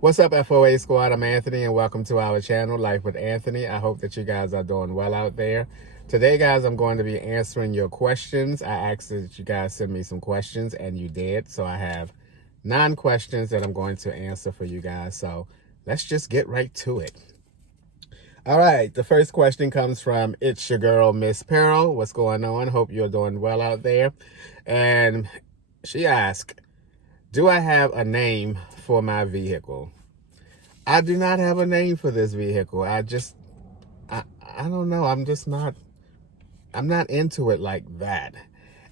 What's up, FOA Squad? I'm Anthony, and welcome to our channel, Life with Anthony. I hope that you guys are doing well out there. Today, guys, I'm going to be answering your questions. I asked that you guys send me some questions, and you did. So I have 9 questions that I'm going to answer for you guys. So let's just get right to it. All right, the first question comes from It's Your Girl, Miss Pearl. What's going on? Hope you're doing well out there. And she asked, do I have a name for my vehicle? I do not have a name for this vehicle. I don't know. I'm not into it like that.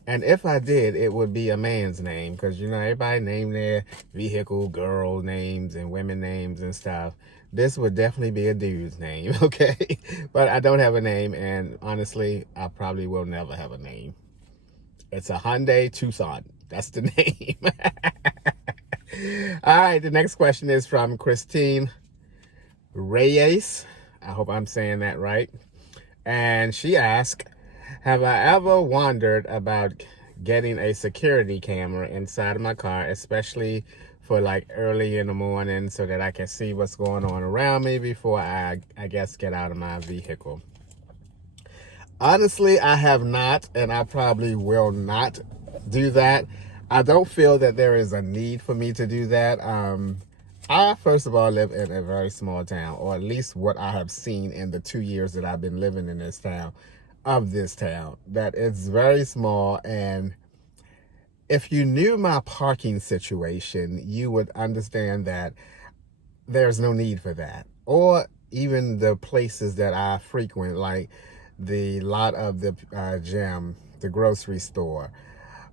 And if I did, it would be a man's name, because, everybody name their vehicle girl names and women names and stuff. This would definitely be a dude's name, okay? But I don't have a name, and honestly, I probably will never have a name. It's a Hyundai Tucson. That's the name. All right, the next question is from Christine Reyes. I hope I'm saying that right. And she asked, have I ever wondered about getting a security camera inside of my car, especially for like early in the morning, so that I can see what's going on around me before I guess get out of my vehicle? Honestly, I have not, and I probably will not do that. I don't feel that there is a need for me to do that. I, first of all, live in a very small town, or at least what I have seen in the 2 years that I've been living in this town, that it's very small. And if you knew my parking situation, you would understand that there's no need for that. Or even the places that I frequent, like the lot of the gym, the grocery store.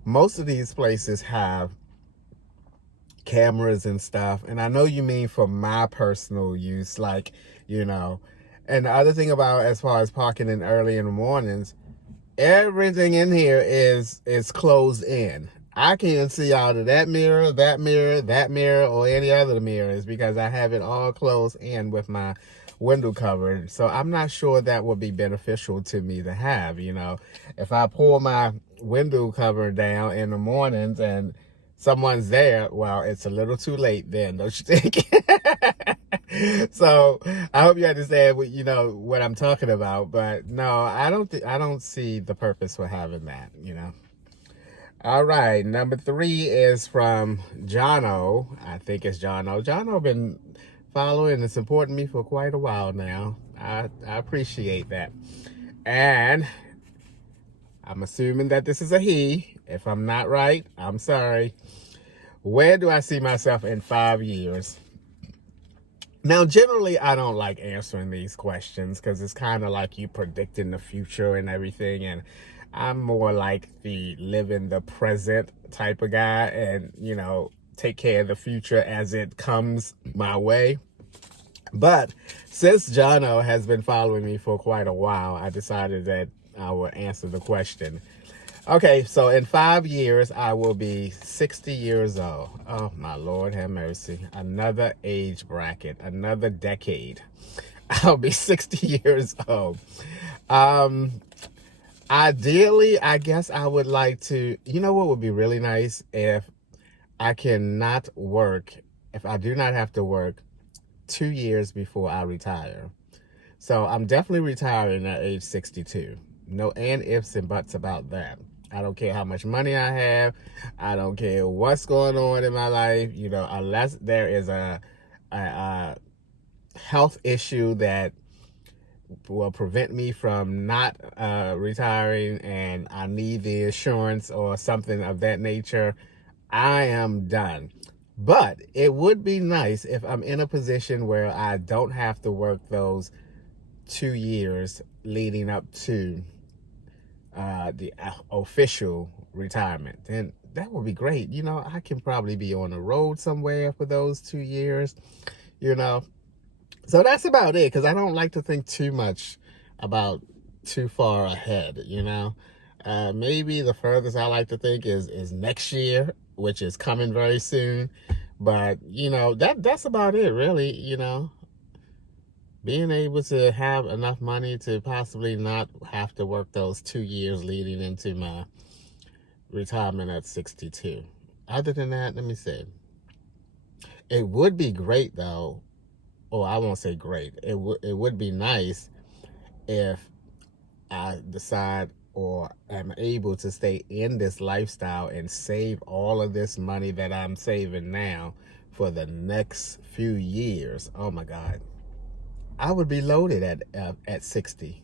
Most of these places have cameras and stuff, and I know you mean for my personal use, like, and the other thing about as far as parking in early in the mornings, everything in here is closed in. I can't see out of that mirror, that mirror, that mirror, or any other mirrors, because I have it all closed in with my window covered. So I'm not sure that would be beneficial to me to have. If I pull my window cover down in the mornings and someone's there, well, it's a little too late then, don't you think? So I hope you understand what I'm talking about. But no, I don't see the purpose for having that. All right, number 3 is from Jono. I think it's Jono. Jono been following and supporting me for quite a while now. I appreciate that. And I'm assuming that this is a he. If I'm not right, I'm sorry. Where do I see myself in 5 years? Now, generally, I don't like answering these questions, because it's kind of like you predicting the future and everything. And I'm more like the live in the present type of guy, and, take care of the future as it comes my way. But since Jono has been following me for quite a while, I decided that I will answer the question. Okay, so in 5 years, I will be 60 years old. Oh, my Lord, have mercy. Another age bracket, another decade. I'll be 60 years old. Ideally, I guess I would like to, what would be really nice? If I cannot work, if I do not have to work 2 years before I retire. So I'm definitely retiring at age 62. No and ifs and buts about that. I don't care how much money I have. I don't care what's going on in my life, unless there is a health issue that will prevent me from not retiring, and I need the insurance or something of that nature. I am done. But it would be nice if I'm in a position where I don't have to work those 2 years leading up to the official retirement. Then that would be great. I can probably be on the road somewhere for those 2 years, So that's about it, because I don't like to think too much about too far ahead, Maybe the furthest I like to think is next year, which is coming very soon. But, that's about it, really, Being able to have enough money to possibly not have to work those 2 years leading into my retirement at 62. Other than that, let me see. It would be great though, or I won't say great. It would be nice if I decide or am able to stay in this lifestyle and save all of this money that I'm saving now for the next few years. Oh my God, I would be loaded at 60.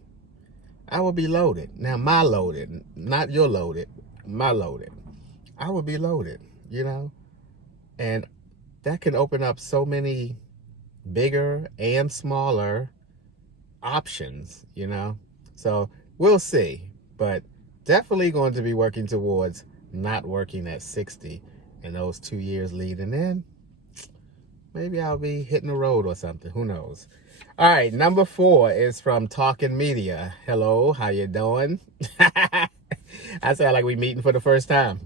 I would be loaded. Now my loaded, not your loaded, my loaded. I would be loaded, and that can open up so many bigger and smaller options. So we'll see, but definitely going to be working towards not working at 60 in those 2 years leading in. Maybe I'll be hitting the road or something. Who knows? All right, number 4 is from Talking Media. Hello, how you doing? I sound like we meeting for the first time.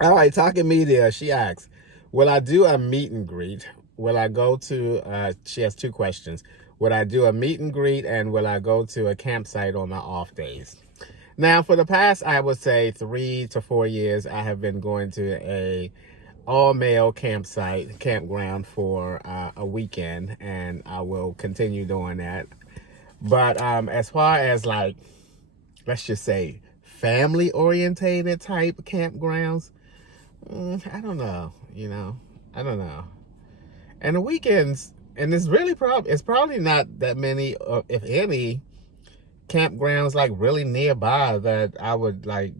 All right, Talking Media. She asks, will I do a meet and greet? Will I go to, she has 2 questions. Would I do a meet and greet, and will I go to a campsite on my off days? Now, for the past, I would say 3 to 4 years, I have been going to a all-male campground for a weekend, and I will continue doing that. But as far as like, let's just say family-orientated type campgrounds, I don't know, I don't know. And the weekends, and it's probably not that many, if any, campgrounds like really nearby that I would like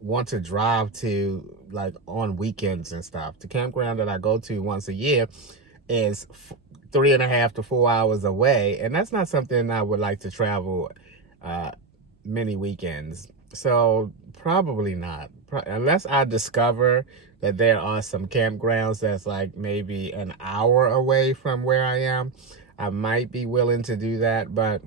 want to drive to like on weekends and stuff. The campground that I go to once a year is 3.5 to 4 hours away, and that's not something I would like to travel many weekends. So probably not, unless I discover that there are some campgrounds that's like maybe an hour away from where I am. I might be willing to do that, but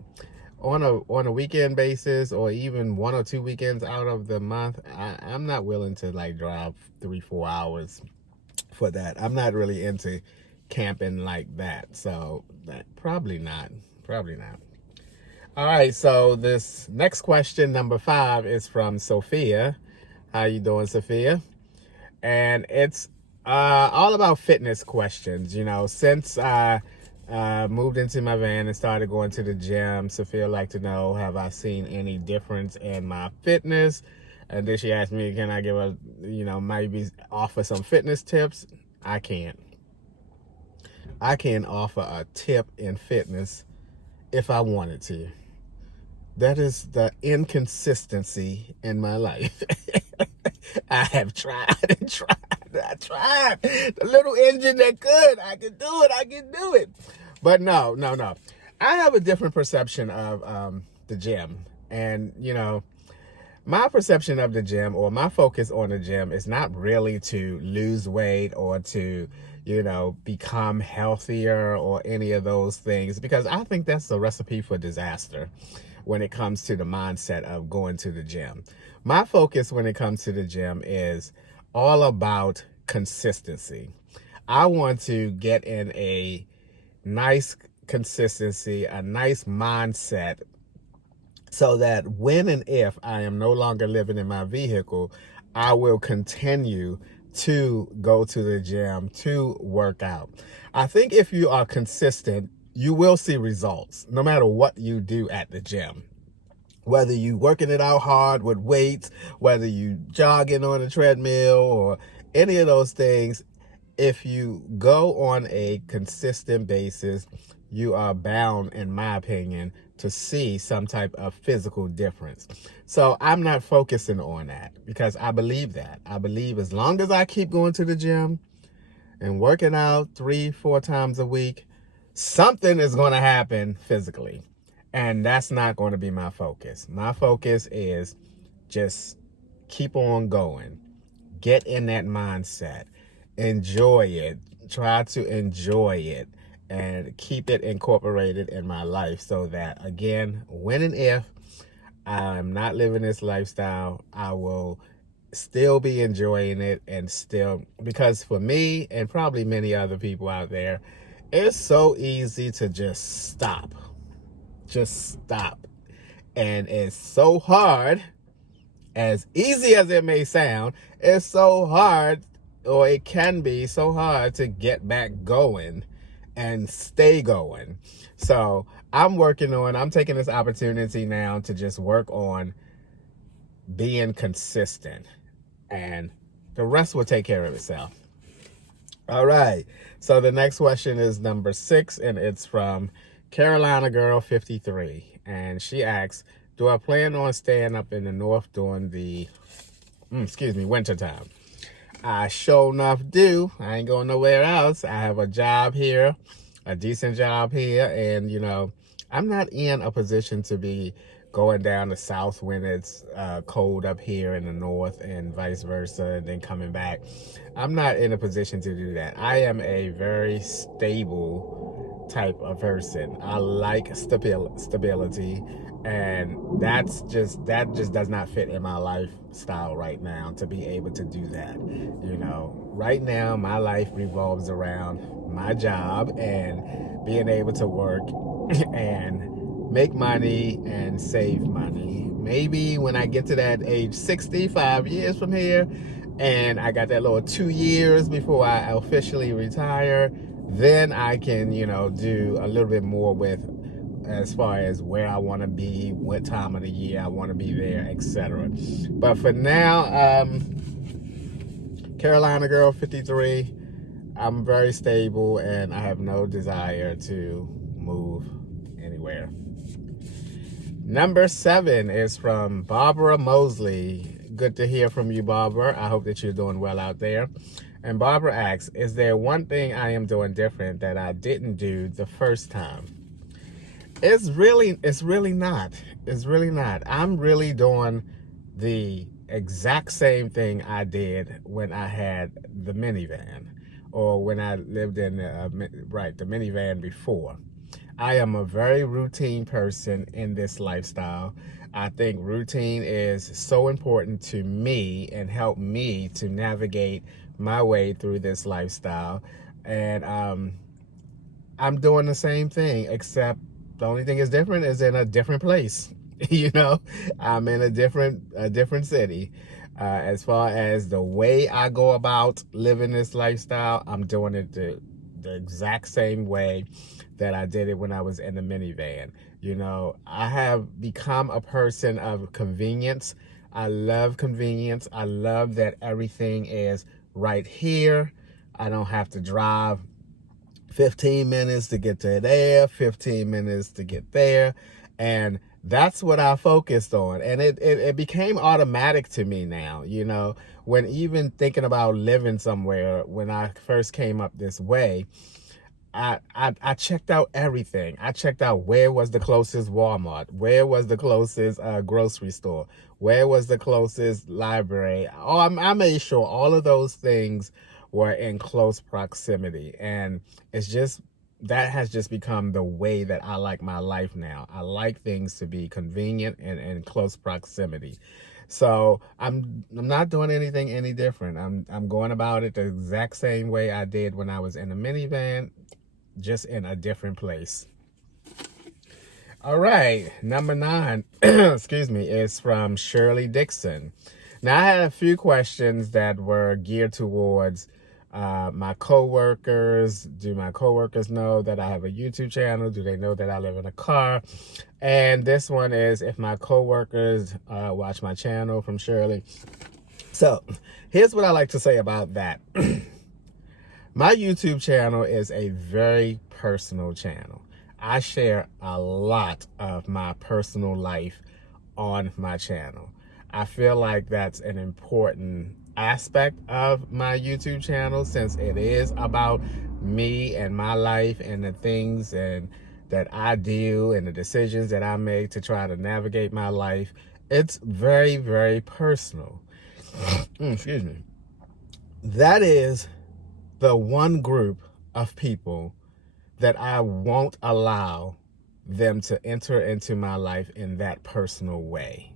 on a weekend basis, or even 1 or 2 weekends out of the month, I'm not willing to like drive 3-4 hours for that. I'm not really into camping like that, so probably not. All right, so this next question, number 5, is from Sophia. How you doing, Sophia? And it's all about fitness questions. Since I moved into my van and started going to the gym, Sophia like to know, have I seen any difference in my fitness? And then she asked me, can I give maybe offer some fitness tips? I can't offer a tip in fitness if I wanted to. That is the inconsistency in my life. I have tried and tried. I tried. The little engine that could. I can do it. But no. I have a different perception of the gym. And, my perception of the gym, or my focus on the gym, is not really to lose weight or to, become healthier or any of those things, because I think that's a recipe for disaster when it comes to the mindset of going to the gym. My focus when it comes to the gym is all about consistency. I want to get in a nice consistency, a nice mindset, so that when and if I am no longer living in my vehicle, I will continue to go to the gym to work out. I think if you are consistent, you will see results no matter what you do at the gym. Whether you working it out hard with weights, whether you jogging on a treadmill or any of those things, if you go on a consistent basis, you are bound, in my opinion, to see some type of physical difference. So I'm not focusing on that, because I believe that. I believe as long as I keep going to the gym and working out 3-4 times a week, something is going to happen physically. And that's not going to be my focus. My focus is just keep on going. Get in that mindset. Enjoy it. Try to enjoy it and keep it incorporated in my life, so that, again, when and if I'm not living this lifestyle, I will still be enjoying it, and still, because for me and probably many other people out there, it's so easy to just stop. And it's so hard, as easy as it may sound, it's so hard or it can be so hard to get back going and stay going. So I'm taking this opportunity now to just work on being consistent, and the rest will take care of itself. All right. So the next question is number 6, and it's from Carolina Girl 53. And she asks, do I plan on staying up in the north during the, winter time? I sure enough do. I ain't going nowhere else. I have a job here, a decent job here, and I'm not in a position to be going down the south when it's cold up here in the north and vice versa, and then coming back. I'm not in a position to do that. I am a very stable type of person. I like stability, and that just does not fit in my lifestyle right now to be able to do that. Right now my life revolves around my job and being able to work and make money and save money. Maybe when I get to that age 65 years from here, and I got that little 2 years before I officially retire, then I can, do a little bit more with as far as where I want to be, what time of the year I want to be there, etc. But for now, Carolina Girl 53, I'm very stable and I have no desire to move anywhere. Number 7 is from Barbara Mosley. Good to hear from you, Barbara. I hope that you're doing well out there. And Barbara asks, is there one thing I am doing different that I didn't do the first time? It's really not. It's really not. I'm really doing the exact same thing I did when I had the minivan, or when I lived in the minivan before. I am a very routine person in this lifestyle. I think routine is so important to me and help me to navigate my way through this lifestyle. And I'm doing the same thing, except the only thing is different is in a different place. I'm in a different city. As far as the way I go about living this lifestyle, I'm doing it the exact same way that I did it when I was in the minivan. I have become a person of convenience. I love convenience. I love that everything is right here. I don't have to drive 15 minutes to get to there, 15 minutes to get there. And that's what I focused on. And it became automatic to me now, when even thinking about living somewhere, when I first came up this way, I checked out everything. I checked out where was the closest Walmart, where was the closest grocery store, where was the closest library. I made sure all of those things were in close proximity. And that has just become the way that I like my life now. I like things to be convenient and in close proximity. So I'm not doing anything any different. I'm going about it the exact same way I did when I was in a minivan, just in a different place. All right, number 9, is from Shirley Dixon. Now, I had a few questions that were geared towards my coworkers. Do my coworkers know that I have a YouTube channel? Do they know that I live in a car? And this one is if my coworkers watch my channel, from Shirley. So here's what I like to say about that. My YouTube channel is a very personal channel. I share a lot of my personal life on my channel. I feel like that's an important aspect of my YouTube channel, since it is about me and my life and the things that I do and the decisions that I make to try to navigate my life. It's very, very personal. Excuse me. That is the one group of people that I won't allow them to enter into my life in that personal way.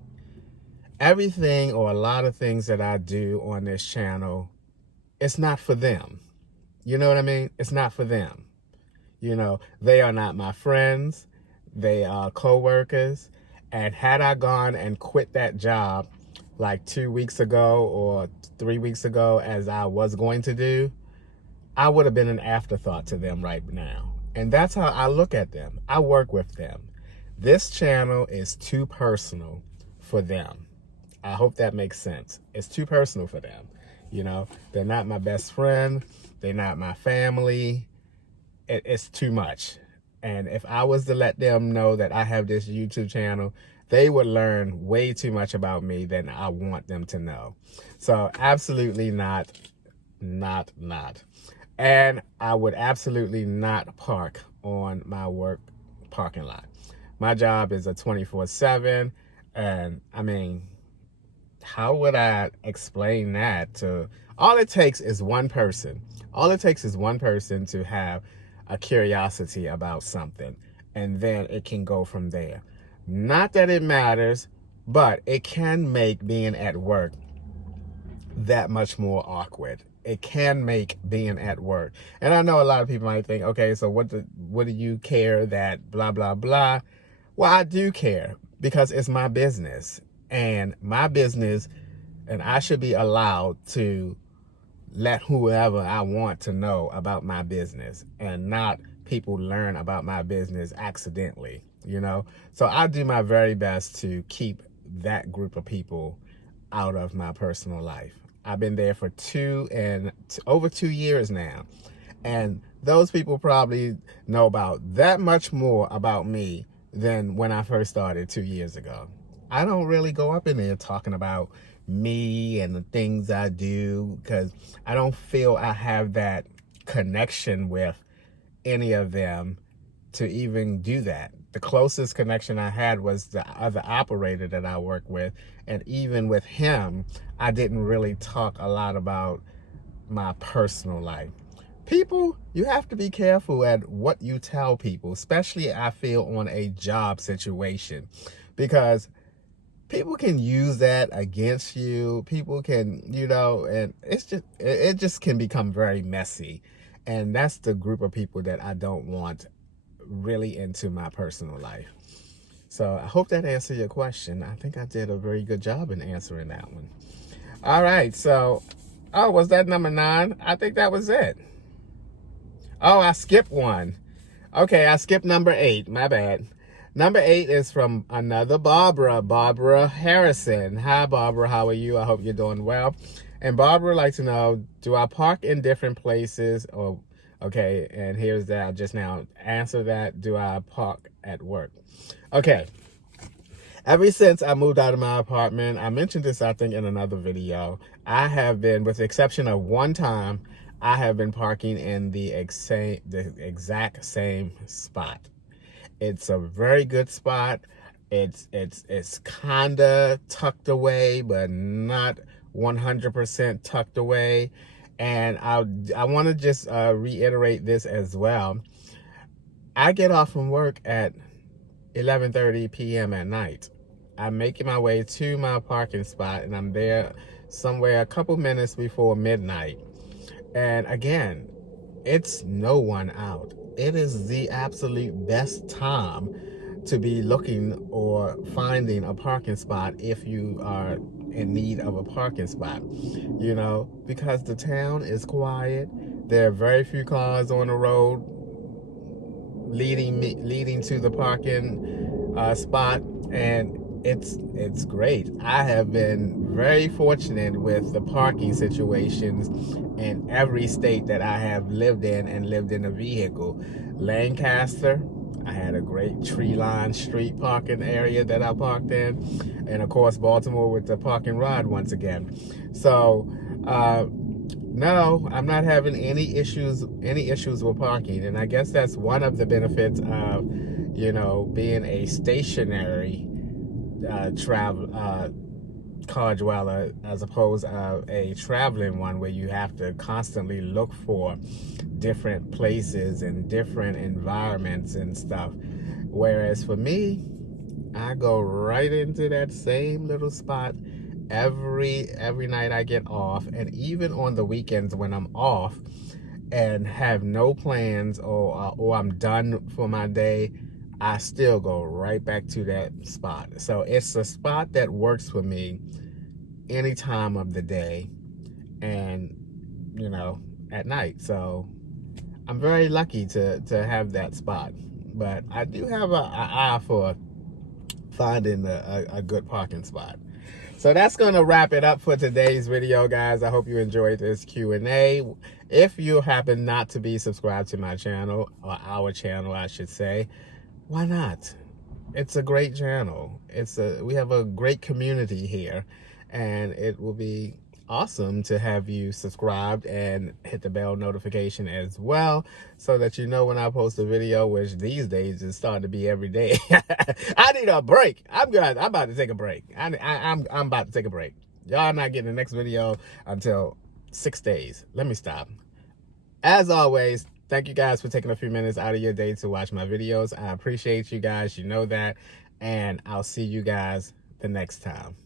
Everything, or a lot of things that I do on this channel, it's not for them. You know what I mean? It's not for them. They are not my friends. They are co-workers. And had I gone and quit that job like 2 weeks ago or 3 weeks ago as I was going to do, I would have been an afterthought to them right now. And that's how I look at them. I work with them. This channel is too personal for them. I hope that makes sense. It's too personal for them. You know, they're not my best friend. They're not my family. It's too much. And if I was to let them know that I have this YouTube channel, they would learn way too much about me than I want them to know. So absolutely not. And I would absolutely not park on my work parking lot. My job is a 24/7, and I mean, how would I explain that to, all it takes is one person. All it takes is one person to have a curiosity about something, and then it can go from there. Not that it matters, but it can make being at work that much more awkward. It can make being at work. And I know a lot of people might think, okay, so what do you care that blah, blah, blah? Well, I do care because it's my business and I should be allowed to let whoever I want to know about my business and not people learn about my business accidentally, you know? So I do my very best to keep that group of people out of my personal life. I've been there for over 2 years now. And those people probably know about that much more about me than when I first started 2 years ago. I don't really go up in there talking about me and the things I do because I don't feel I have that connection with any of them to even do that. The closest connection I had was the other operator that I work with. And even with him, I didn't really talk a lot about my personal life. People, you have to be careful at what you tell people, especially I feel on a job situation, because people can use that against you. People can, you know, and it just can become very messy. And that's the group of people that I don't want really into my personal life. So I hope that answered your question. I think I did a very good job in answering that one. All right, so, was that number 9? I think that was it. Oh, I skipped one. Okay, I skipped number 8. My bad. Number 8 is from another Barbara Harrison. Hi, Barbara. How are you? I hope you're doing well. And Barbara would like to know, do I park in different places? Okay, and here's that. I just now answer that. Do I park at work? Okay. Ever since I moved out of my apartment, I mentioned this, I think, in another video. I have been, with the exception of one time, I have been parking in the exact same spot. It's a very good spot. It's kinda tucked away, but not 100% tucked away. And I want to just reiterate this as well. I get off from work at 11:30 p.m. at night. I'm making my way to my parking spot, and I'm there somewhere a couple minutes before midnight. And again, it's no one out. It is the absolute best time to be looking or finding a parking spot if you are in need of a parking spot, you know, because the town is quiet. There are very few cars on the road leading to the parking spot, and it's great. I have been very fortunate with the parking situations in every state that I have lived in and lived in a vehicle. Lancaster, I had a great tree-lined street parking area that I parked in, and of course Baltimore with the parking rod once again. So no, I'm not having any issues with parking, and I guess that's one of the benefits of, you know, being a stationary car dweller as opposed to a traveling one where you have to constantly look for different places and different environments and stuff. Whereas for me, I go right into that same little spot every night I get off, and even on the weekends when I'm off and have no plans or I'm done for my day, I still go right back to that spot. So it's a spot that works for me any time of the day and, you know, at night. So I'm very lucky to have that spot. But I do have an eye for finding a good parking spot. So that's going to wrap it up for today's video, guys. I hope you enjoyed this Q&A. If you happen not to be subscribed to my channel, or our channel, I should say, why not? It's a great channel. We have a great community here, and it will be awesome to have you subscribed and hit the bell notification as well, so that you know when I post a video, which these days is starting to be every day. I need a break. I'm about to take a break. I'm about to take a break. Y'all not getting the next video until 6 days. Let me stop. As always, thank you guys for taking a few minutes out of your day to watch my videos. I appreciate you guys. You know that. And I'll see you guys the next time.